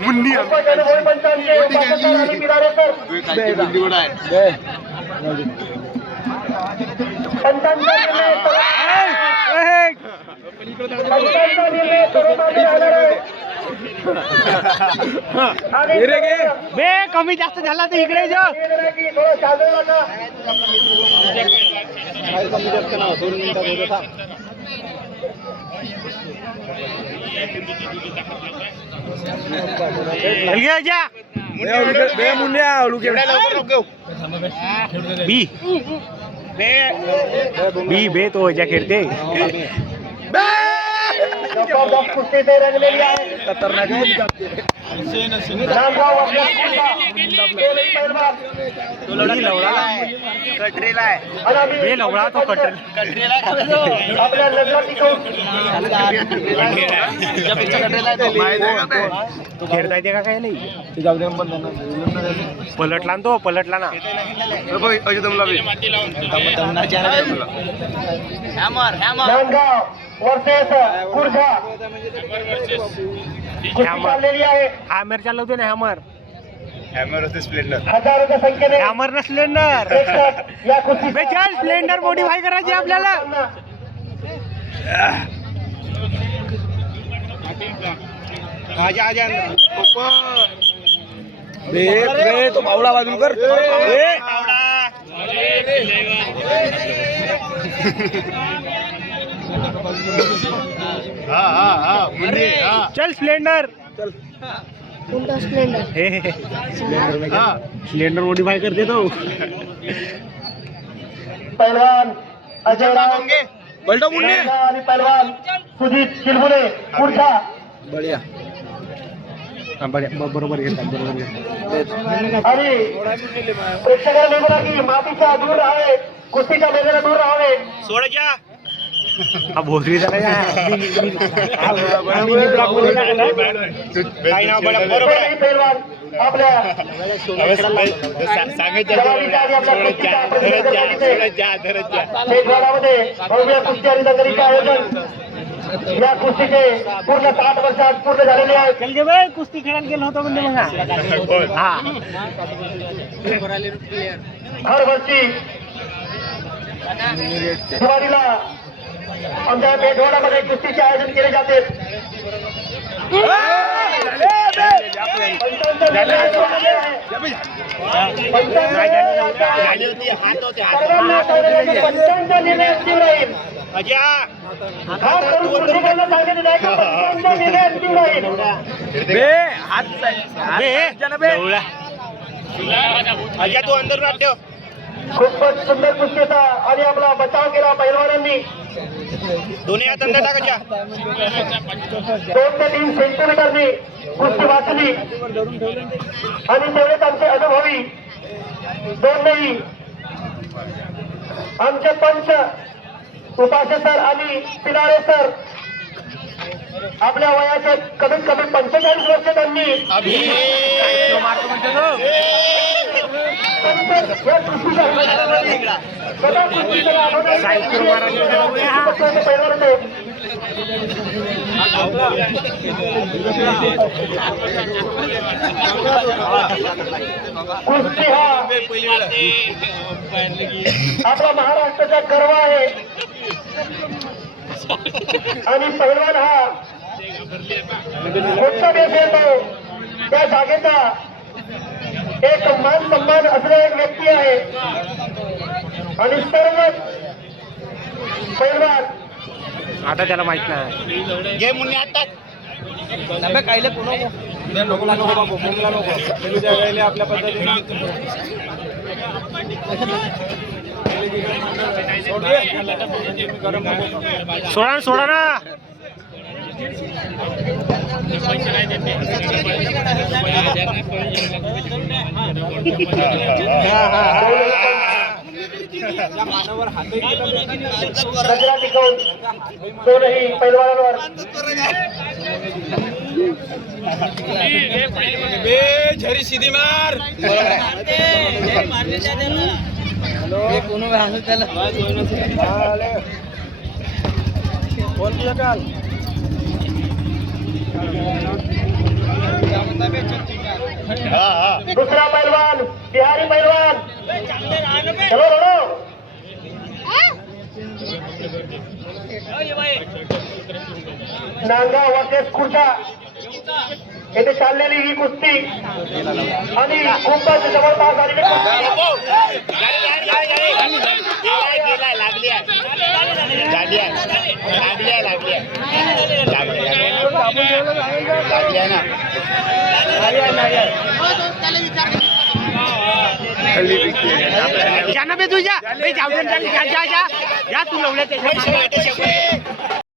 मुन्नी बे कमी जास्त झाला तर इकडे जा. बी बे तो जा खेळते लवळा तो कटरेला तो खेळता येते का काय नाही पलटला तो पलटला ना हॅमर चालवते ना हॅमर हजारोच्या संख्येने हॅमर ना स्प्लेंडर चल स्प्लेंडर मॉडिफाय करायची आपल्याला आजा तो बावला बाजून कर चल स्प्लेंडर चल कोणता स्प्लेंडर स्प्लेंडर मॉडिफाय करते तो पहलवान अजय रावंगे बलटो मुन्नी आणि पहलवान सुजीत किलबुले पुढचा बढिया बरोबर घेतात आणि प्रेक्षकांनी बोला की मातीचा दूर राहावे कुस्तीच्या मैदानात दूर राहावे सोड जा हा भोसरी झाला पहलवान आपल्या शेतवाडामध्ये भव्य कुस्ती आणि दंगलीचे आयोजन या कुस्तीचे पूर्ण 60 वर्षात पूर्ण झालेले आहे. कुस्ती खेळायला गेलो होतो म्हणजे मग हा हर वर्षी दिवाळीला आमच्या मेघवाडामध्ये कुस्तीचे आयोजन केले जाते. अजय तू अंदर ना ठेव. खूपच सुंदर कुस्ती होता आणि आपला बचाव केला पैलवानांनी. दोन्ही हात अंदर टाकायच्या 2 ते 3 सेंटीमीटरनी कुस्ती वाचली आणि तेवढेच आमचे अनुभवी दोन नाही आमचे पंच उपासे सर आणि पिलारे सर आपल्या वयाचे कमीत कमी 45 वर्ष त्यांनी कुस्ती हा आपला महाराष्ट्राचा गर्व आहे आणि पहिलवान हा कोणता देश येतो त्या जागेचा एक मान सन्मान असलेला एक व्यक्ती आहे आणि सर्वच पहिलवान आता त्याला माहित नाही घे मुन्नी आता कायले आपल्या पद्धतीने सोडा ना मानवावर हातही कचरा टिकवून दोनही पैलवानांवर झरी सीधी मार कोण तुझ्या काल दुसरा पैलवान बिहारी पैलवान चलो रडो नांदगाव वर्सेस खुर्दा येथे चाललेली ही कुस्ती आणि खूपच जवळपास आलेली कुस्ती जाना बे तुझ्या जा तू लवल्या त्याच्या